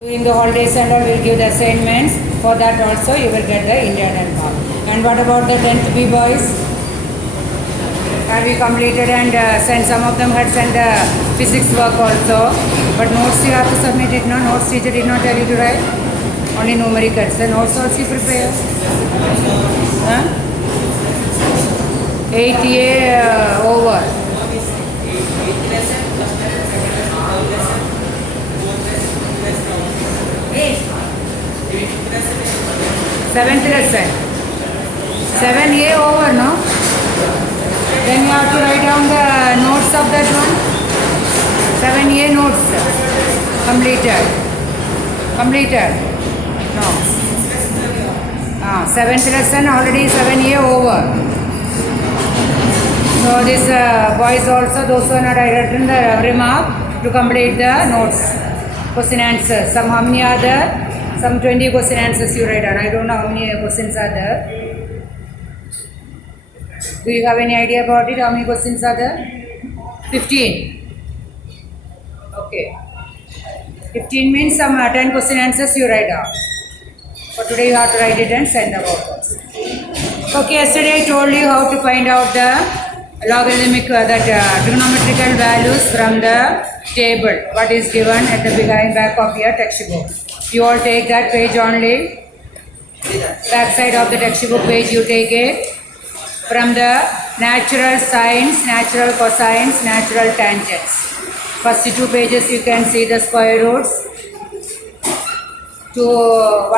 During the holidays and all, we'll give the assignments. For that also, you will get the internal mark. And what about the 10th B boys? Have you completed and sent? Some of them had sent physics work also. But notes you have to submit it, no? Notes teacher did not tell you to write. Only numericals. The notes also you prepare. Huh? 8A over. Seventh lesson. 7A over, no? Then you have to write down the notes of that one. 7A notes. Completed. Completed. No. Seventh lesson already 7A over. So this boys also, those who are not written the remark to complete the notes. Question answers. How many are there? Some 20 question answers you write down. I don't know how many questions are there. Do you have any idea about it? How many questions are there? 15. Okay. 15 means some 10 question answers you write down. For today you have to write it and send the workouts. Okay, yesterday I told you how to find out the logarithmic, trigonometrical values from the table. What is given at the back of your textbook. You all take that page only. Back side of the textbook page you take it. From the natural sines, natural cosines, natural tangents. First two pages you can see the square roots. 4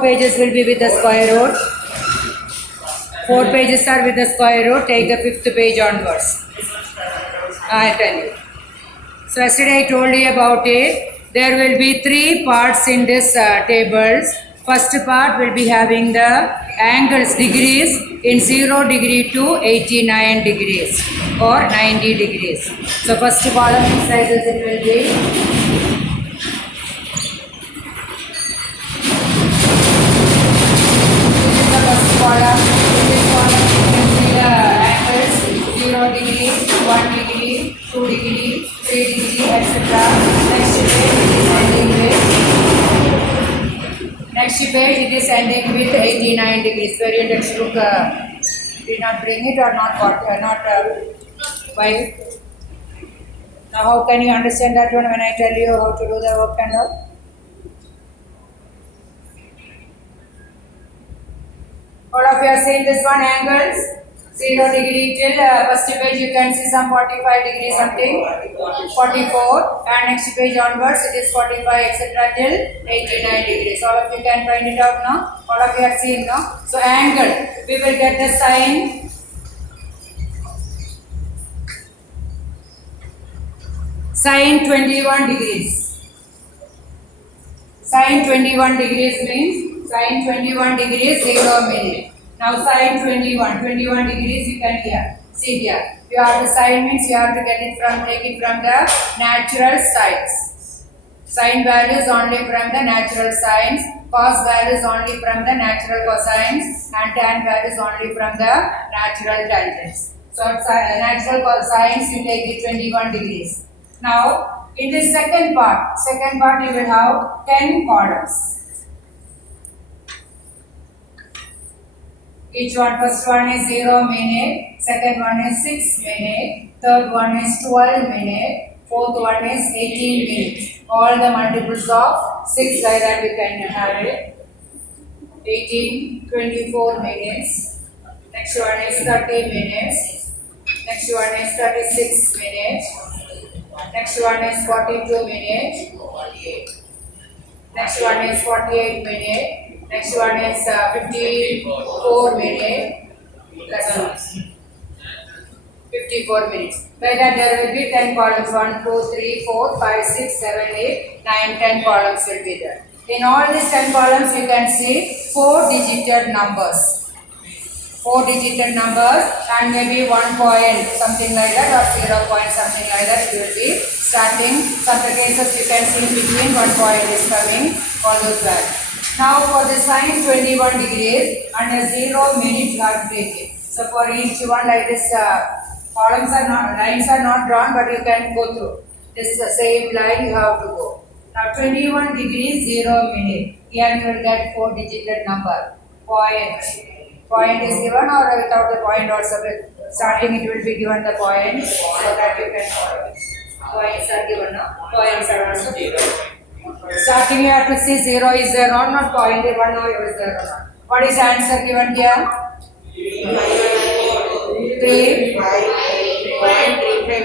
pages will be with the square root. 4 pages are with the square root. Take the 5th page onwards. I tell you. So yesterday I told you about it. There will be 3 parts in this tables. First part will be having the angles degrees in 0 degree to 89 degrees or 90 degrees. So first column inside this it will be column. In this column you can see the angles 0 degree, 1 degree, 2 degree, 3 degree, etc. Next page it is ending with 89 degrees. Where your textbook did not bring it or not why? Now how can you understand that one when I tell you how to do the work and all? All of you are seeing this one angles 0 degree till first page you can see some 45 degree something 44 and next page onwards it is 45 etc till 89 degrees. All of you can find it out now. All of you are seeing now. So angle we will get the sine 21 degrees. Sine 21 degrees means sine 21 degrees 0 minute. Now sine 21 degrees you can here. See here. You have the sine means you have to take it from the natural sines. Sine values only from the natural sines. Cos values only from the natural cosines and tan values only from the natural tangents. So natural sines you take it 21 degrees. Now in this second part you will have 10 columns. Each one, first one is 0 minute, second one is 6 minute, third one is 12 minute, fourth one is 18 minutes. All the multiples of 6 like that we can have it. 18, 24 minutes. Next one is 30 minutes. Next one is 36 minutes. Next one is 42 minutes. Next one is 48 minutes. Next one is 54 minutes. That's all. 54 minutes. By that there will be 10 columns. 1, 2, 3, 4, 5, 6, 7, 8, 9, 10 columns will be there. In all these 10 columns you can see 4-digit numbers. 4-digit numbers and maybe 1 point something like that or 0 point something like that you will be starting. Some cases you can see between 1 point is coming, all those values. Now for the sine 21 degrees and a 0 minute you have to take it. So for each one like this lines are not drawn but you can go through. This is the same line you have to go. Now 21 degrees 0 minute. Here you will get 4-digit number. Point. Point is given or without the point also. Starting it will be given the point so that you can follow. Points are given. No? Points are also given. Starting you have to see 0 is there or not. Point 1 or is there or not. What is the answer given here?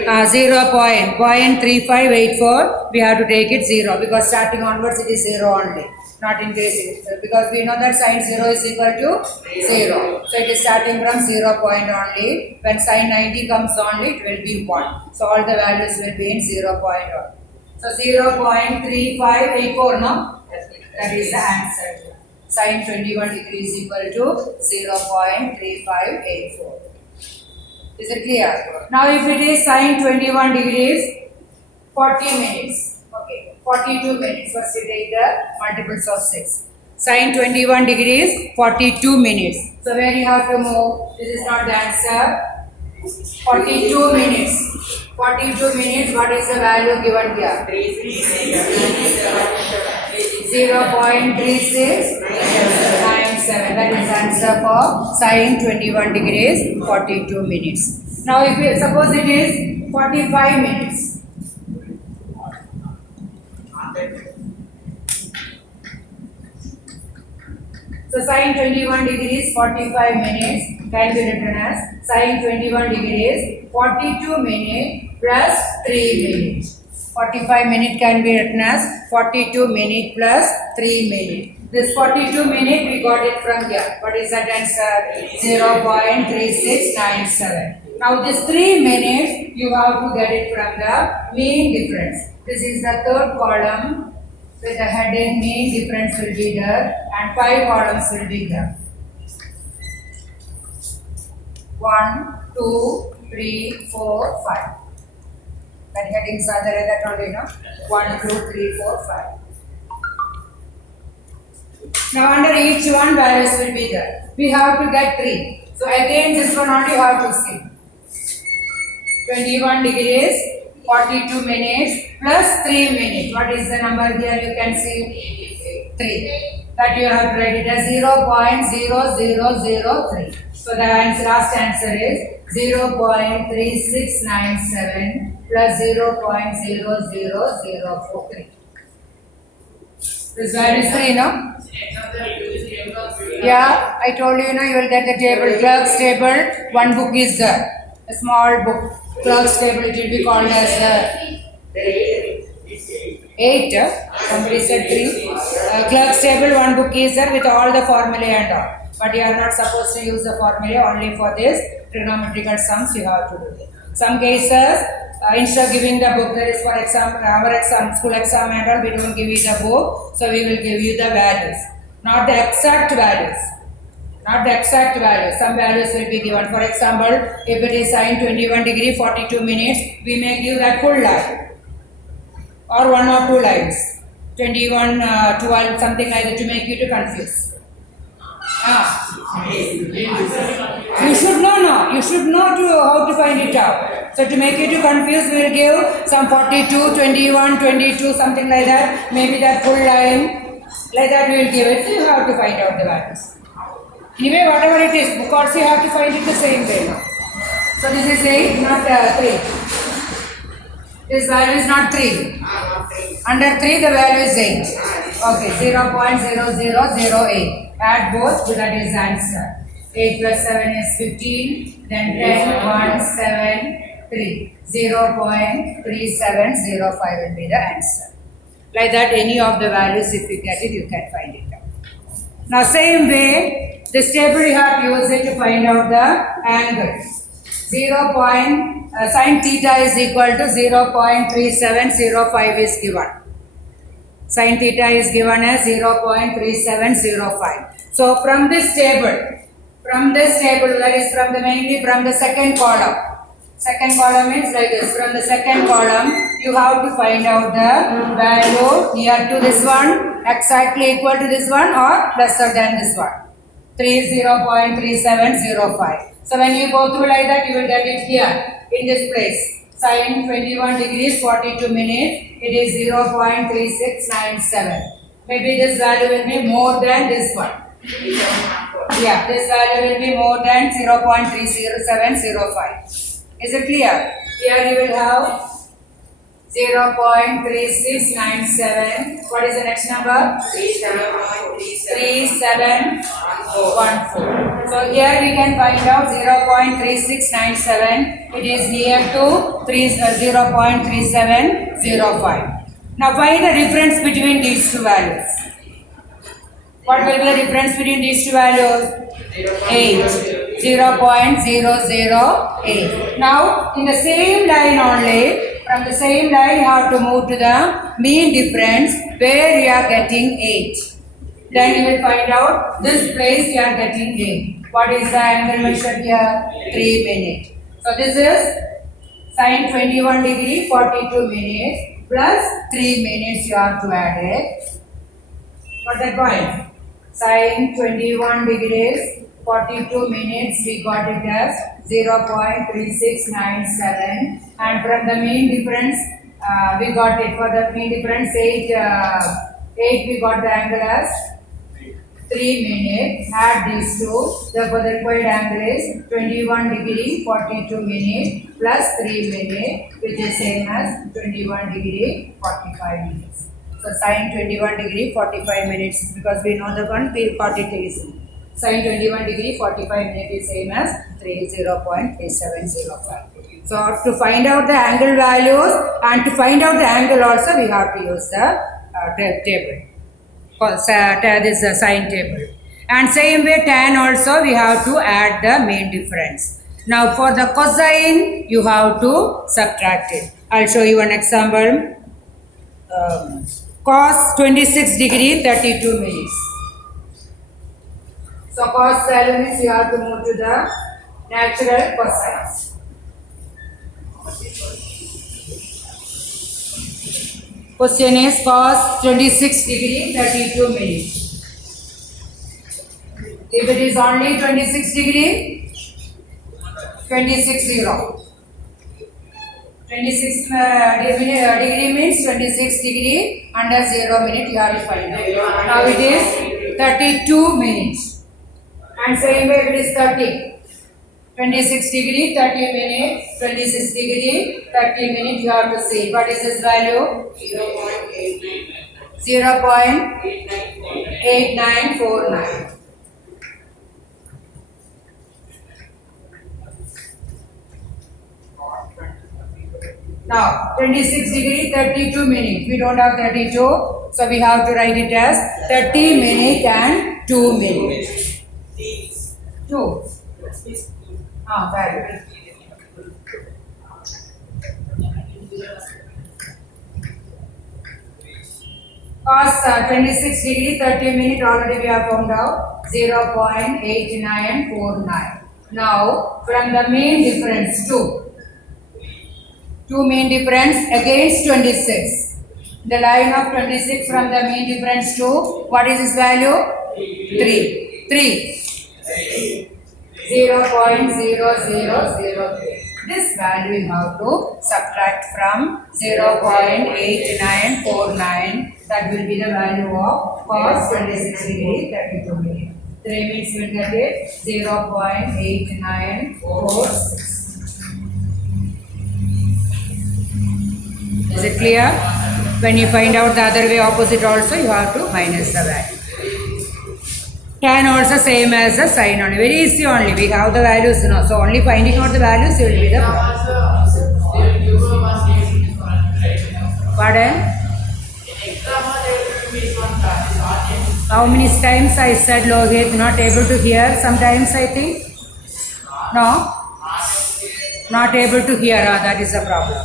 0.3584. We have to take it 0 because starting onwards it is 0 only, not increasing. Because we know that sine 0 is equal to 0. So it is starting from 0 point only. When sine 90 comes only, it will be 1. So all the values will be in 0 point only. So 0.3584, no? That is the answer. Sine 21 degrees equal to 0.3584. Is it clear? Now if it is sine 21 degrees, 40 minutes. Okay, 42 minutes. First you take the multiples of 6. Sine 21 degrees, 42 minutes. So where you have to move? This is not the answer. 42 minutes. 42 minutes, what is the value given here? 0.3697. That is answer for sine 21 degrees, 42 minutes. Now if you suppose it is 45 minutes. So sine 21 degrees, 45 minutes can be written as sine 21 degrees, 42 minutes plus 3 minutes. 45 minutes can be written as 42 minutes plus 3 minutes. This 42 minutes we got it from here. What is that answer? 0.3697. Now this 3 minutes you have to get it from the mean difference. This is the third column with the heading mean difference will be there and 5 columns will be there. 1, 2, 3, 4, 5. That headings are there that only, no? 1, 2, 3, 4, 5. Now under each one values will be there. We have to get 3. So again this one only you have to see. 21 degrees, 42 minutes plus 3 minutes. What is the number here? You can see 3. That you have to write it as 0.0003. So the last answer is 0.3697 plus 0.00043. This value is 3, no? Yeah, I told you, you will get the table, clerk's table. One book is there. A small book, clerk's table, it will be called as 8. Somebody said 3. Clerk's table, one book is there with all the formulae and all. But you are not supposed to use the formulae only for this trigonometrical sums you have to do it. Some cases, instead of giving the book, there is for example, our exam, school exam and all, we don't give you the book, so we will give you the values. Not the exact values. Not the exact values. Some values will be given. For example, if it is sine 21 degree, 42 minutes, we may give that full line. Or 1 or 2 lines. 21, 12, something like that to make you to confuse. You should know now. You should know how to find it out. So to make you to confuse, we will give some 42, 21, 22, something like that. Maybe that full line. Like that we will give it. So you have to find out the values. Anyway, whatever it is, book also you have to find it the same way. So this is 8, not 3. This value is not 3. Under 3, the value is 8. Okay, 0.0008. Add both, so that is the answer. 8 plus 7 is 15, then 10, 1, 7, 3. 0.3705 will be the answer. Like that, any of the values, if you get it, you can find it out. Now, same way, this table you have to use it to find out the angle. Sin theta is equal to 0.3705 is given. Sin theta is given as 0.3705. So from this table, that is mainly from the second column. Second column means like this. From the second column, you have to find out the value near to this one, exactly equal to this one or lesser than this one. 0.3705. So when you go through like that, you will get it here in this place. Sine 21 degrees 42 minutes. It is 0.3697. Maybe this value will be more than this one. Yeah, this value will be more than 0.30705. Is it clear? Here you will have 0.3697. What is the next number? 3714. So here we can find out 0.3697. It is near to 0.3705. Now find the difference between these two values. What will be the difference between these two values? 8. 0.008. Now in the same line only, from the same line you have to move to the mean difference where you are getting 8. Then you will find out this place you are getting 8. What is the angle measured here? 3 minutes. So this is sine 21 degree 42 minutes plus 3 minutes you have to add it. What that point? Sine 21 degrees 42 minutes we got it as 0.3697, and from the mean difference we got it for the mean difference 8 we got the angle as 3 minutes. Add these two, therefore the required angle is 21 degree 42 minutes plus 3 minutes, which is same as 21 degree 45 minutes. So sine 21 degree 45 minutes, because we know the one we got it easily. Sine 21 degree 45 minutes is same as 0.3705. So to find out the angle values and to find out the angle also we have to use the table. This is a sine table. And same way tan also we have to add the mean difference. Now for the cosine you have to subtract it. I'll show you an example. Cos 26 degree 32 minutes. So cos value means you have to move to the natural cosines. Question is cos 26 degree 32 minutes. If it is only 26 degree, 26 0. 26 degree means 26 degree under 0 minute you have to find out. Now it is 32 minutes. And same way it is 30. 26 degree, 30 minutes, 26 degree, 30 minutes you have to see. What is this value? 0.8949. Now 26 degree, 32 minutes. We don't have 32, so we have to write it as 30 minutes and 2 minutes. 2. Very good. Cos 26 degree 30 minutes already we have found out 0.8949. Now from the mean difference 2 mean difference against 26. The line of 26 from the mean difference to what is this value? 3. 0.0003. This value you have to subtract from 0.8949. That will be the value of cos 26 degree 32 minutes. 3 means we will get it 0.8946. Is it clear? When you find out the other way opposite also you have to minus the value. Tan also same as the sine only. Very easy only. We have the values now. So only finding out the values will be the problem. Pardon? How many times I said Lohit not able to hear? Sometimes I think. No? Not able to hear. That is the problem.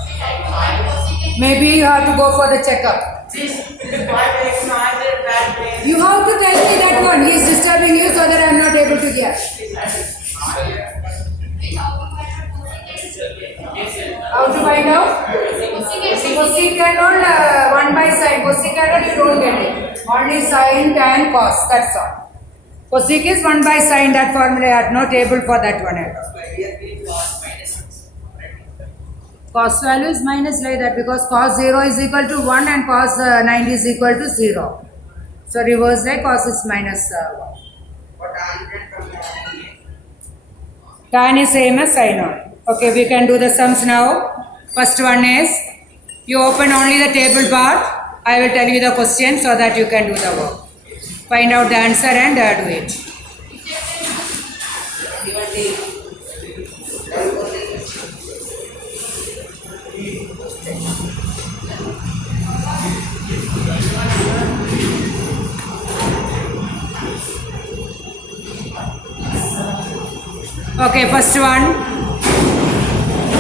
Maybe you have to go for the checkup. You have to tell me that one. He is disturbing you so that I am not able to hear. How to find out? Cosecant 1 by sine. Cosecant you don't get it. Only sine, tan, cos. That's all. Cosec is 1 by sine. That formula I am not able for that one at all. cos value is minus like that because cos 0 is equal to 1 and cos 90 is equal to 0. So reverse like cos is minus 1. Tan is same as sin on. Okay, we can do the sums now. First one is, you open only the table part. I will tell you the question so that you can do the work. Find out the answer and do it. Okay, first one.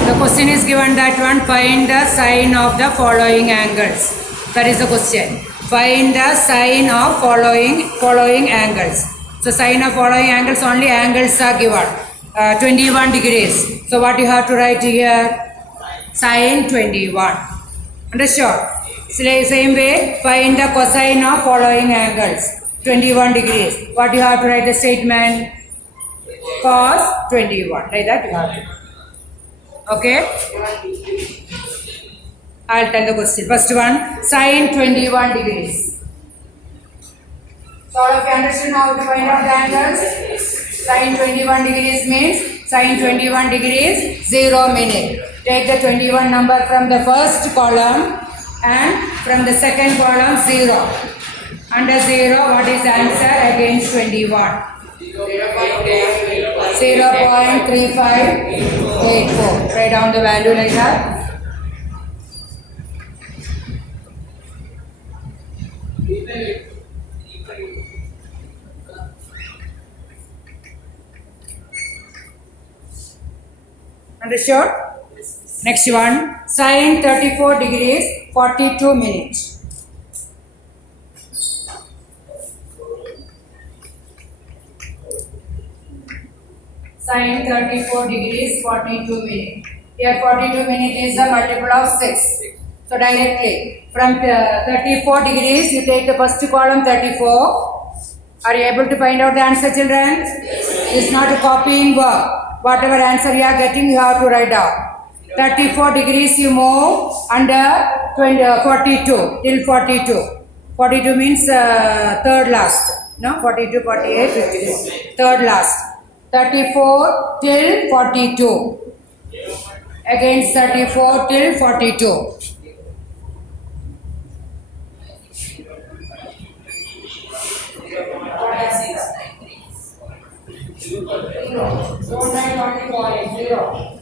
The question is given that one, find the sine of the following angles. That is the question. Find the sine of following angles. So sine of following angles, only angles are given. 21 degrees. So what you have to write here? Sine 21. Understood? Same way, find the cosine of following angles. 21 degrees. What you have to write the statement? Cos 21. Like that you have to. Okay? I'll tell the question. First one, sine 21 degrees. So all of you understand how to find out the angles? Sine 21 degrees means sine 21 degrees 0 minute. Take the 21 number from the first column and from the second column 0. Under 0, what is the answer against 21? 0.3584. Write down the value like that. Understood? Next one, sine 34 degrees 42 minutes. Sine 34 degrees 42 minutes. Here 42 minutes is the multiple of 6. So directly from 34 degrees you take the first column 34. Are you able to find out the answer, children? It is not a copying work. Whatever answer you are getting you have to write down. 34 degrees you move under 42 till 42. 42 means third last. No, 42, 48, 54. Third last. 34 till 42. Against 34 till 42. Don't write 40.0.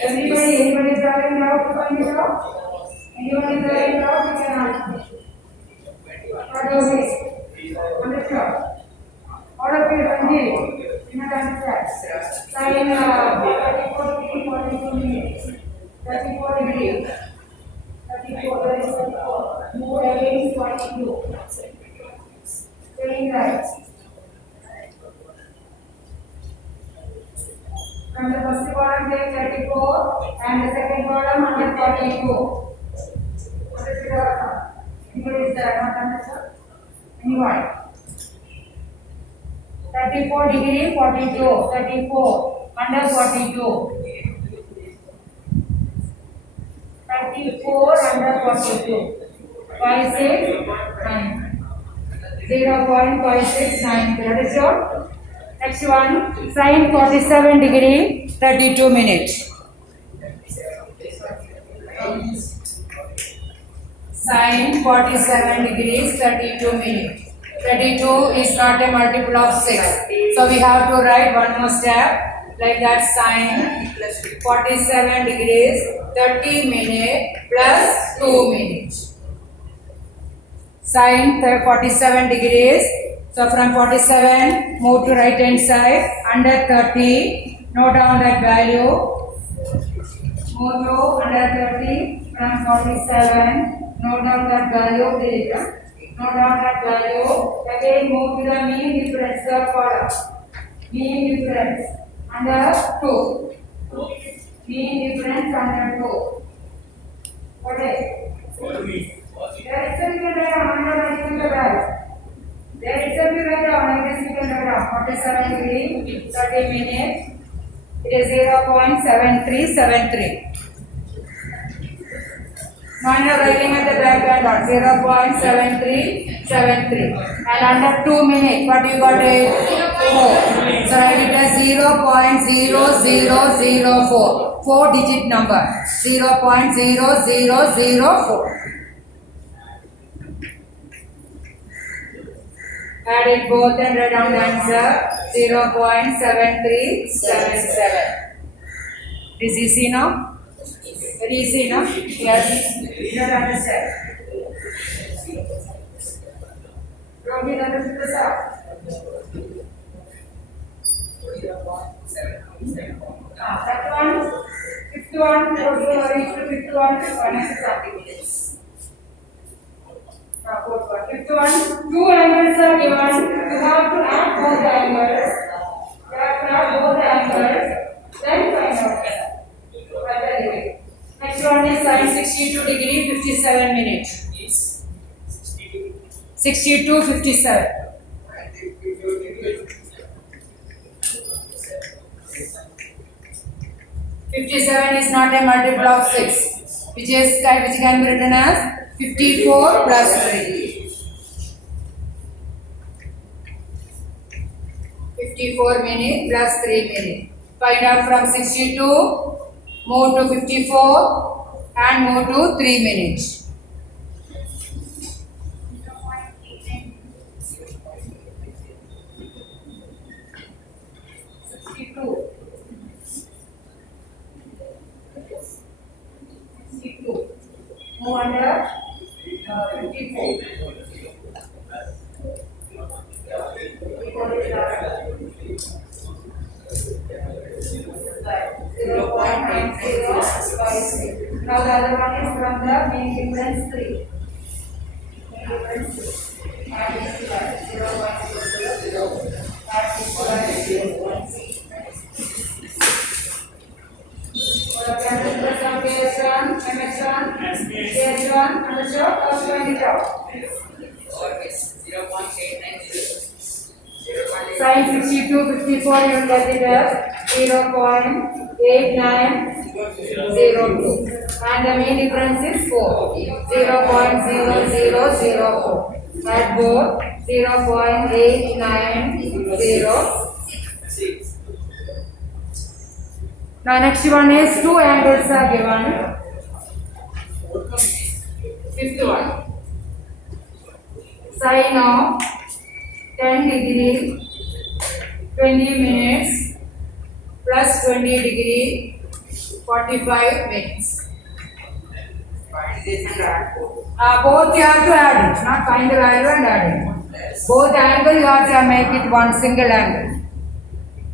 Anybody driving out to find it out? Anybody driving out, you can ask me. What was it? Understood? All of you Ranji, you must understand. Sine 34 degree, 42 minutes. 34 degree. 34, that is 34. Move against 42. Saying right. From the first column take 34 and the second column 142. What is the anybody is there? Not understood? Anyone? 34 degree 42. 34 under 42. 34 under 42. 56 9. 0.569. Understood? Next one, sine 47 degree 32 minutes. Sine 47 degrees 32 minutes. 32 is not a multiple of 6. So we have to write one more step like that, sine 47 degrees 30 minutes plus 2 minutes. Sine 47 degrees. So from 47 move to right hand side under 30. Note down that value. Move to under 30 from 47. Note down that value. Note down that value. Again move to the mean difference column. Mean difference under 2. Mean difference under 2. Okay. There itself you can write under the value. There itself you write down 47 degree 30 minutes It is 0.7373. Now you are writing at the back and on 0.7373. And under 2 minutes, what you got is 4. So write it as 0.0004. 4-digit number. 0.0004. Add it both and write down the answer 0.7377. Is easy now? Very easy now? Yes. You don't understand. Don't you understand this out? That one, 51, reach to 51, next 30 minutes. 51, 2 angles are given. You have to add both the angles. You have to add both the angles. Then find out. Next one is sin 62 degree, 57 minutes. 62, 57. 57 is not a multiple of 6, which can be written as 54 plus 3. 54 minutes plus 3 minutes. Find out from 62, move to 54 and move to 3 minutes. 62. Move under 54. Now the other one is from the main difference 3. Sin 62, 54, you will get it as 0.8902. And the main difference is 4. 0.0004. Add both 0.890. Now next one is 2 angles are given. Fifth one. Sin of 10 degree, 20 minutes plus 20 degree, 45 minutes. Both you have to add it, not find the value and add it. Both angle you have to make it one single angle.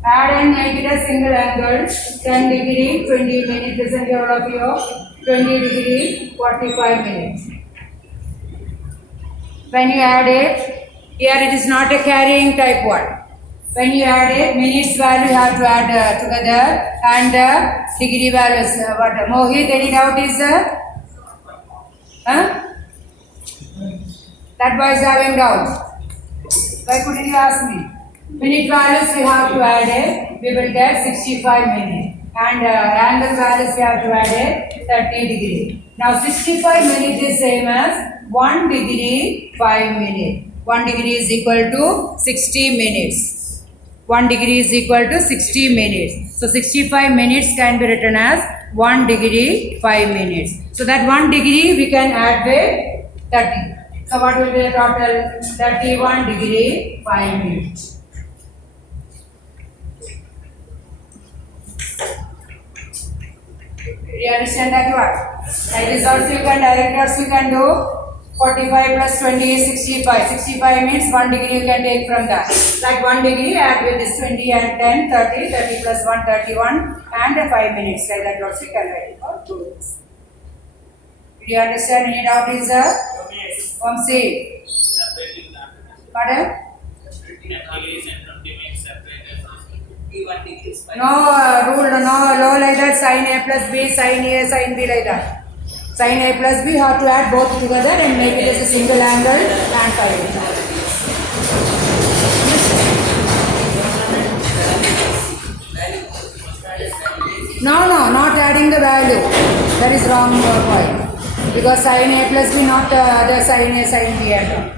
Add and make it a single angle, 10 degree, 20 minutes, listen to all of you, 20 degree, 45 minutes. When you add it, here it is not a carrying type one. When you add it, minutes value you have to add together and degree values. What Mohit, any doubt is that boy is having doubt. Why couldn't you ask me? Minute values we have to add it, we will get 65 minutes. And angle values we have to add it, 30 degree. Now 65 minutes is same as 1 degree 5 minutes. 1 degree is equal to 60 minutes. 1 degree is equal to 60 minutes. So 65 minutes can be written as 1 degree 5 minutes. So that 1 degree we can add with 30. So what will be the total? 31 degree 5 minutes. Do you understand that one? Like this also you can direct also you can do 45 plus 20 is 65. 65 means 1 degree you can take from that. Like 1 degree add with this 20 and 10, 30, 30 plus 1, 31 and 5 minutes. Like that also you can write it for 2 minutes. Do you understand? Any doubt is there? Vamsi. Pardon? No rule, no law like that. Sin A plus B, sin A, sin B like that. Sin A plus B, you have to add both together and make it as a single angle and 5 minutes. No, no, not adding the value. That is wrong point. Because sin A plus B not the sin A, sin B and all.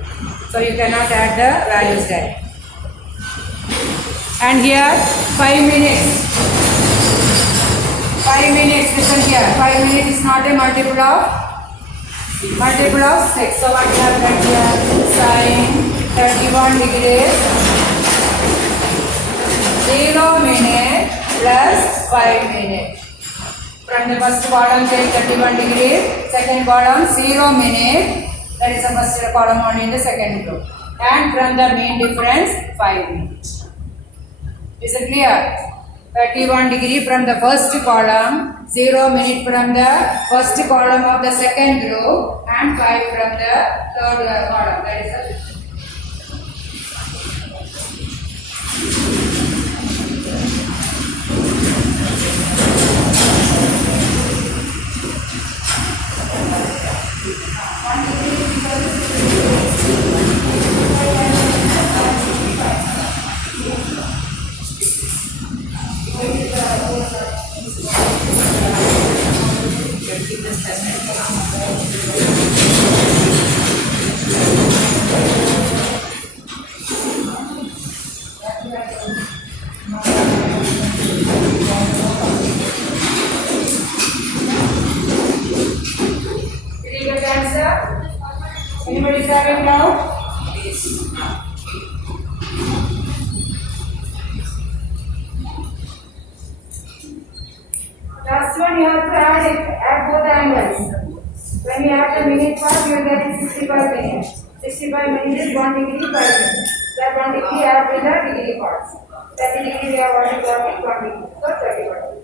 So you cannot add the values there. And here 5 minutes. 5 minutes, listen here. 5 minutes is not a multiple of 6. So what we have done here? Sin 31 degrees 0 minute plus 5 minutes. From the first column take 31 degrees, second column 0 minute. That is the first column only in the second row. And from the mean difference 5 minutes. Is it clear? 31 degree from the first column, 0 minute from the first column of the second row, and 5 from the third column. That is the anybody is having doubt? Last one you have to add it at both angles. When you add the minute part, you get 65 minutes. 65 minutes is 1 degree per minute. That 1 degree add with the degree parts. 30 degree we have already got it 1 degree. So 31 degree.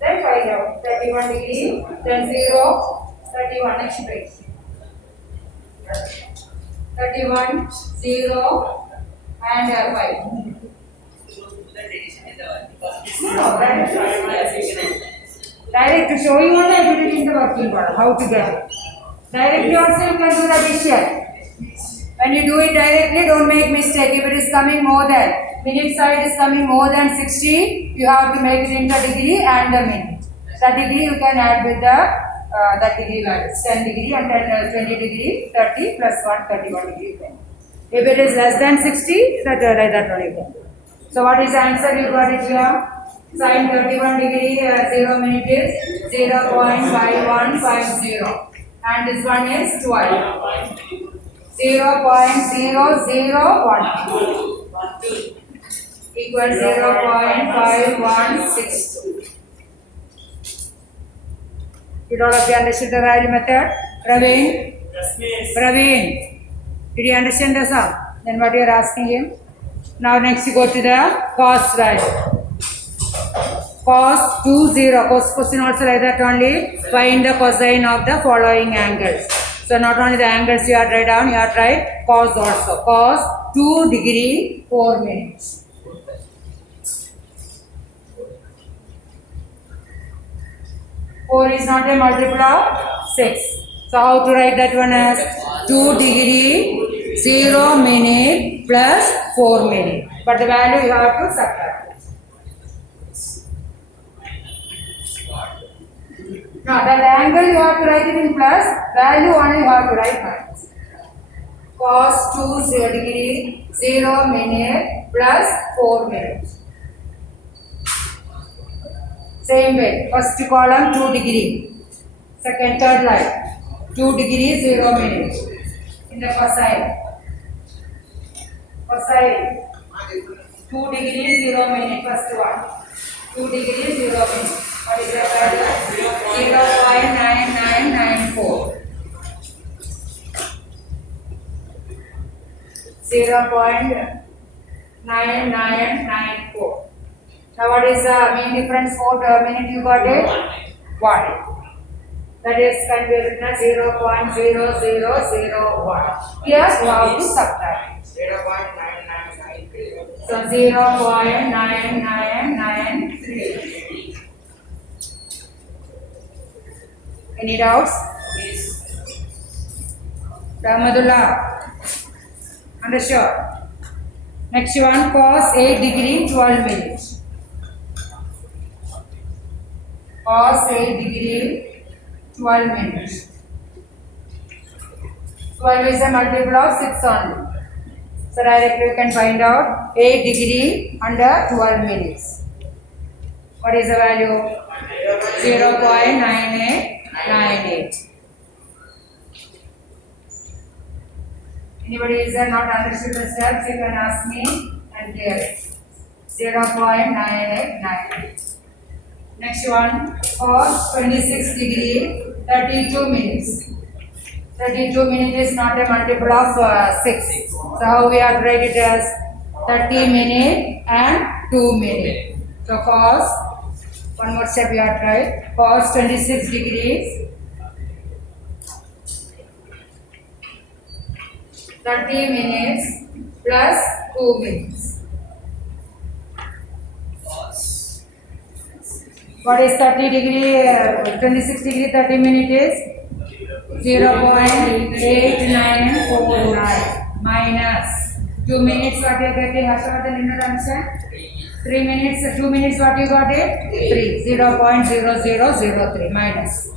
Then find out 31 degree, then 0, 31 next page. 31, 0 and 5. No, that is direct to show you only I did it in the working part, how to get it. Directly also you can do the addition. When you do it directly, don't make mistake. If it is coming more than, minute side is coming more than 60, you have to make it in the degree and the minute. The degree you can add with the that degree values, 10 degree and then 20 degree, 30 plus 1, 31 degree. If it is less than 60, that like that only you can do. So what is the answer you got it here? Sin 31 degree 0 minute is 0.5150 and this one is 12. 0.0012 equals 0.5162. Did all of you understand the value method? Praveen? Yes, miss. Praveen, did you understand the sum? Then what you are asking him? Now next you go to the cos value. Cos 20. Cos question also like that only. Find the cosine of the following angles. So not only the angles you have to write down, you have to write cos also. Cos 2 degree 4 minutes. Four is not a multiple of 6. So how to write that one as 2 degree 0 minute plus 4 minute. But the value you have to subtract. Now that angle you have to write it in plus, value only you have to write minus. Cos 2 degree 0 minute plus 4 minutes. Same way, first column 2 degree, second, third line 2 degree 0 minute in the cosine. Cosine 2 degree 0 minute, first one 2 degree 0 minute. What is the third line? 0.9994. 0.9994. Now what is the mean difference for minute you got it? 1. That is can be written as 0.0001. Here you have to subtract. 0.9993. So 0.9993. Any doubts? Yes. Rahmatullah. Understood? Next one, cos 8 degree 12 minutes. cos 8 degree 12 minutes. 12 is a multiple of 6 only. So directly you can find out 8 degree under 12 minutes. What is the value? 0.9898. Anybody is not understood the steps, you can ask me and clear it. 0.9898. Next one, cos 26 degree 32 minutes. 32 minutes is not a multiple of 6. So how we have to write it as 30 minutes and 2 minutes. So cos, one more step you have to write, cos 26 degrees 30 minutes plus 2 minutes. What is 30 degree, 26 degree 30 minutes is 0.8949 minus 2 minutes what you get, Harshvardhan, in answer? 3 minutes, 2 minutes what you got it? 3, 0.0003 minus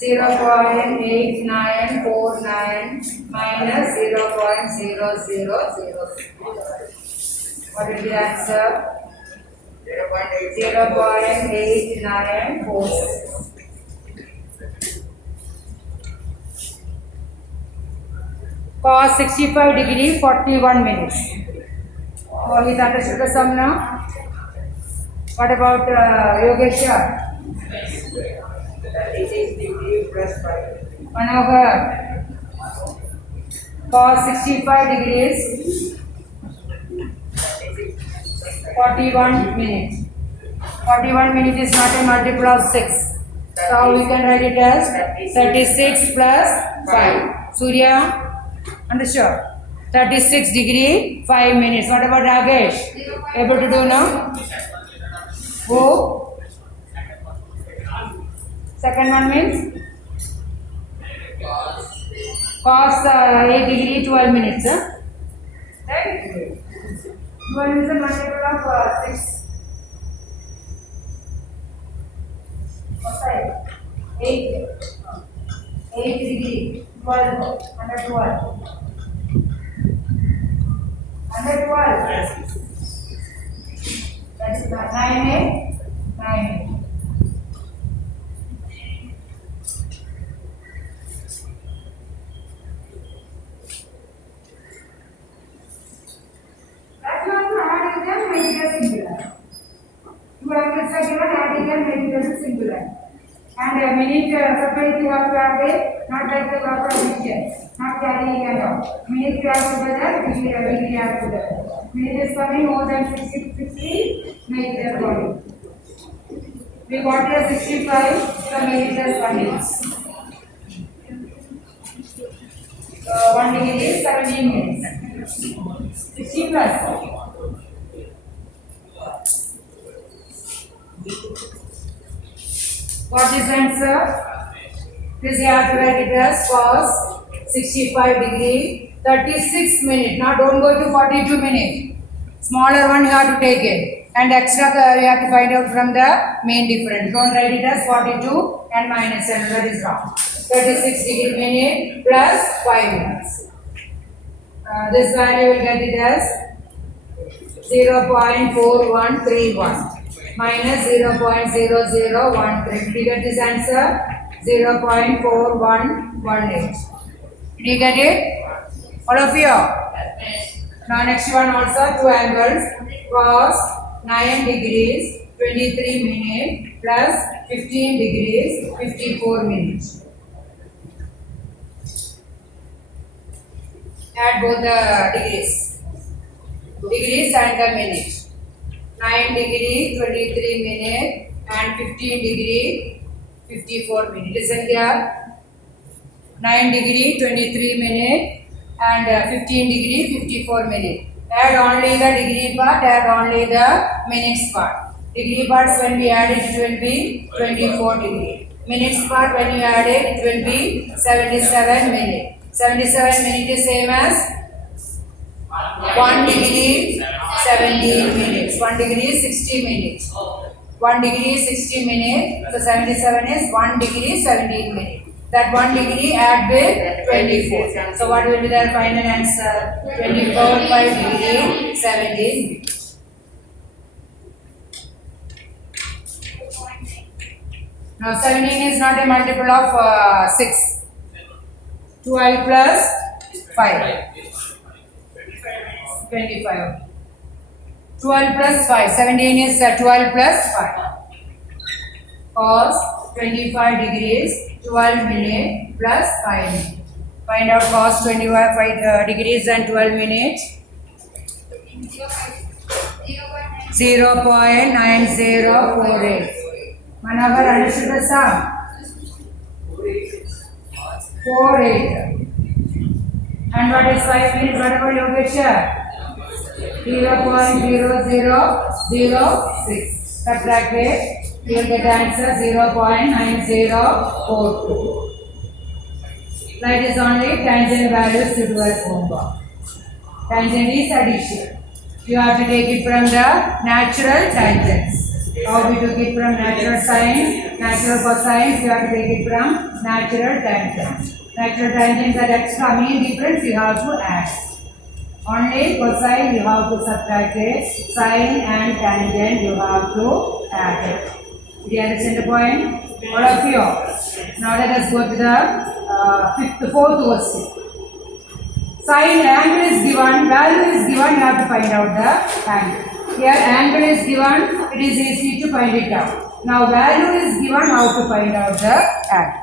0.8949 minus 0.0003. What is the answer? 0.8946. Cos 65 degree 41 minutes. All is understood the sum now? What about Yogesha? 36 degree plus 5. Manohar? Cos 65 degrees 41 minutes. 41 minutes is not a multiple of 6. So we can write it as 36 plus 5. Surya? Understood? 36 degree 5 minutes. What about Ragesh? Able to do now? Who? Second one means? Cos 8 degree 12 minutes. Right? 12 is a multiple of 6. Outside. 8. 8 degree 12 under 12. Under 12. That is 9, 9. That's not to add it and make it as singular. You have to say given adding and make it as a singular. And a minute separate you have to add it, not like the work of addition, not carrying and all. Minute you have together, degree you have together. Minute is coming more than 60, make it as body. We got here 65, so make it as 1 minute. 1 degree is 17 minutes. 60 plus. What is the answer? This you have to write it as cos 65 degree 36 minutes. Now don't go to 42 minutes. Smaller one you have to take it. And extra you have to find out from the main difference. Don't write it as 42 and minus 7. That is wrong. 36 degree minute plus 5 minutes. This value will get it as 0.4131 minus 0.0013. Did you get this answer? 0.4118. Did you get it? All of you? Now next one also two angles. Cos 9 degrees 23 minutes plus 15 degrees 54 minutes. Add both the degrees. Degrees and the minutes. 9 degree 23 minutes and 15 degree 54 minutes. Listen here. 9 degree 23 minutes and 15 degree 54 minutes. Add only the degree part, add only the minutes part. Degree parts when we add it will be 24 degree. Minutes part when you add it will be 77 minutes. 77 minutes is same as 1 degree 17 minutes. 1 degree 60 minutes. 1 degree 60 minutes. So 77 is 1 degree 17 minutes. That 1 degree add with 24. So what will be the final answer? 24 by degree 17. Now 17 is not a multiple of 6. 12 plus 5. 25. 12 plus 5. 17 is 12 plus 5. Cos 25 degrees 12 minutes plus 5 minutes. Find out cos 25 degrees and 12 minutes. 0.9048. Manavar, understood the sum? 48. And what is 5 minutes? What about Yogesha? 0.0006. Subtract it. You will get the answer 0.9042. Write this only tangent values to do as homework. Tangent is addition. You have to take it from the natural tangents. How we took it from natural sines, natural cosines, you have to take it from natural tangents. Natural tangents are extra main difference you have to add. Only cosine you have to subtract it, sine and tangent you have to add it. Do you understand the point? All of you. Now let us go to the fourth question. Sine angle is given, value is given, you have to find out the angle. Here angle is given, it is easy to find it out. Now value is given, how to find out the angle.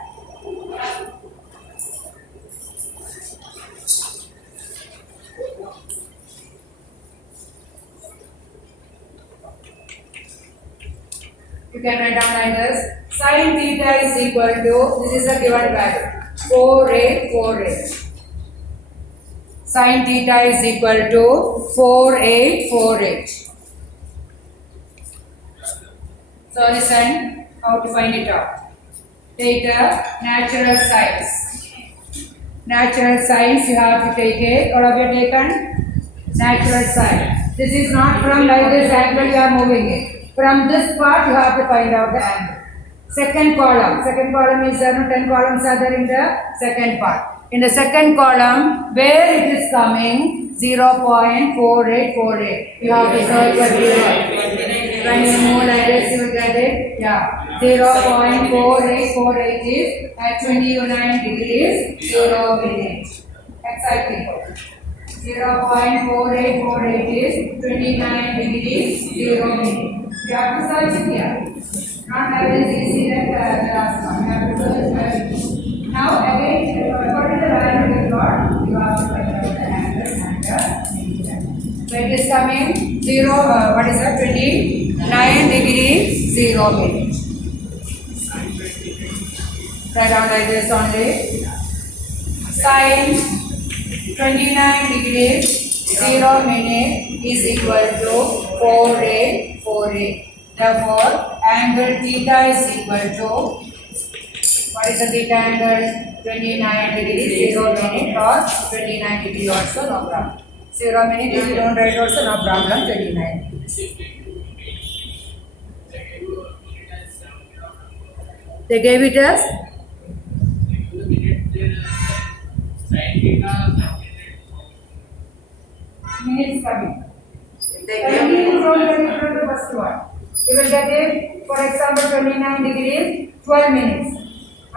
You can write down like this. Sin theta is equal to, this is a given value, 4848. Sin theta is equal to 4848. So listen how to find it out. Take the natural sines. Natural sines you have to take it. All of you taken? Natural sine. This is not from like this angle you are moving it. From this part you have to find out the angle. Second column is there, 10 columns are there in the second part. In the second column, where it is coming, 0.4848. You have to search the zero. When you move like this, you will get it. Yeah. 0.4848 is at 29 degrees, 0 minutes. Exactly. 0.4848 is 29 degrees, 0 minutes. You have to search it here. Not always easy that the last one. You have to search it. Now again, according to the value we got, you have to find out the angle and the meter. So it is coming 0, what is that? 29 degrees, 0 minutes. Write down like this only. Sin 29 degrees, 0 minute is equal to 4848. Therefore, angle theta is equal to, what is the theta angle? 29 degrees, 0 minute or 29 degree also, no problem. 0 minute if you don't write also, no problem, 29 degrees. They gave it as? Minutes coming. They From the first one. You will get it, for example, 29 degrees, 12 minutes.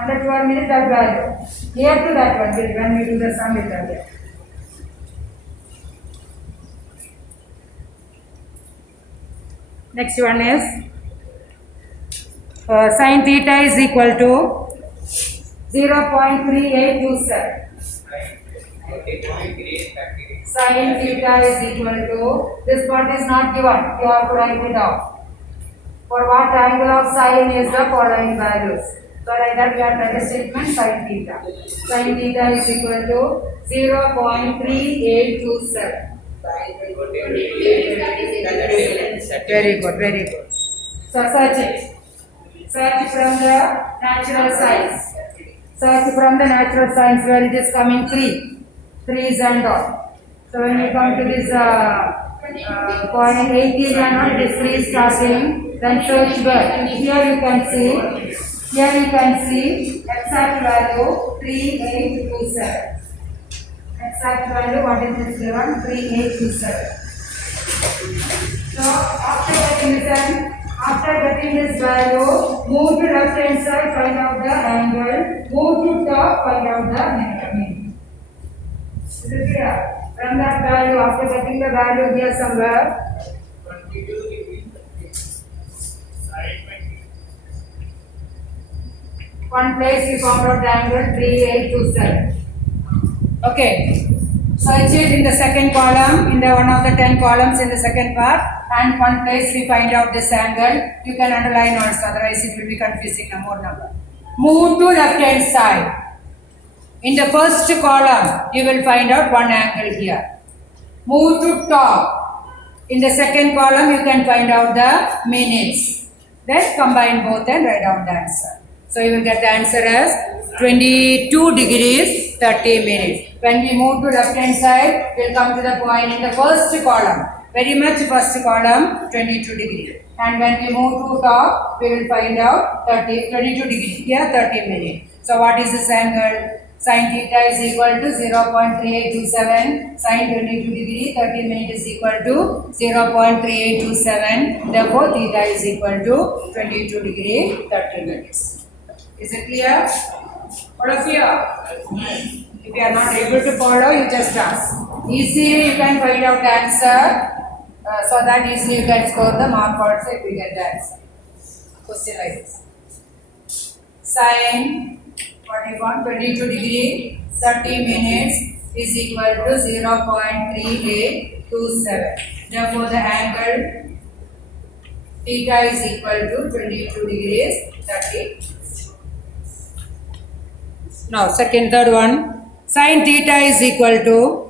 Under 12 minutes, that value. Near to that one, when we do the sum with that. Next one is sin theta is equal to 0.3827. Sin theta is equal to, this part is not given, you have to write it out. For what angle of sin is the following values. So like that we have write a statement sin theta. Sin theta is equal to 0.3827. Very good, very good. So search it. Search from the natural science. Search from the natural science where it is coming 3. 3 is and all. So when you come to this point 8 is not, it is free starting. Then search bar. Here you can see exact value 3827. Exact value what is this given? 3827. So after getting this value, move to left hand side, find out the angle. Move to top, find out the mean. Is it clear? From that value, after getting the value here somewhere, 22 degree. Side 20. one place we found out the angle 3827. Okay. Search it in the second column, in the one of the 10 columns in the second part, and one place we find out this angle. You can underline also, otherwise it will be confusing more number. Move to left hand side. In the first column, you will find out one angle here. Move to top. In the second column, you can find out the minutes. Then combine both and write down the answer. So you will get the answer as 22 degrees 30 minutes. When we move to left hand side, we will come to the point in the first column. Very much first column 22 degrees. And when we move to top, we will find out 22 degrees. Here 30 minutes. So what is this angle? Sin theta is equal to 0.3827. Sin 22 degree 30 minutes is equal to 0.3827. Therefore, theta is equal to 22 degree 30 minutes. Is it clear? All of you? If you are not able to follow, you just ask. Easily you can find out the answer. So that easily you can score the mark also if you get the answer. Question like this. Sin what you want 22 degree 30 minutes is equal to 0.3827. Therefore the angle theta is equal to 22 degrees 30. Now third one, sin theta is equal to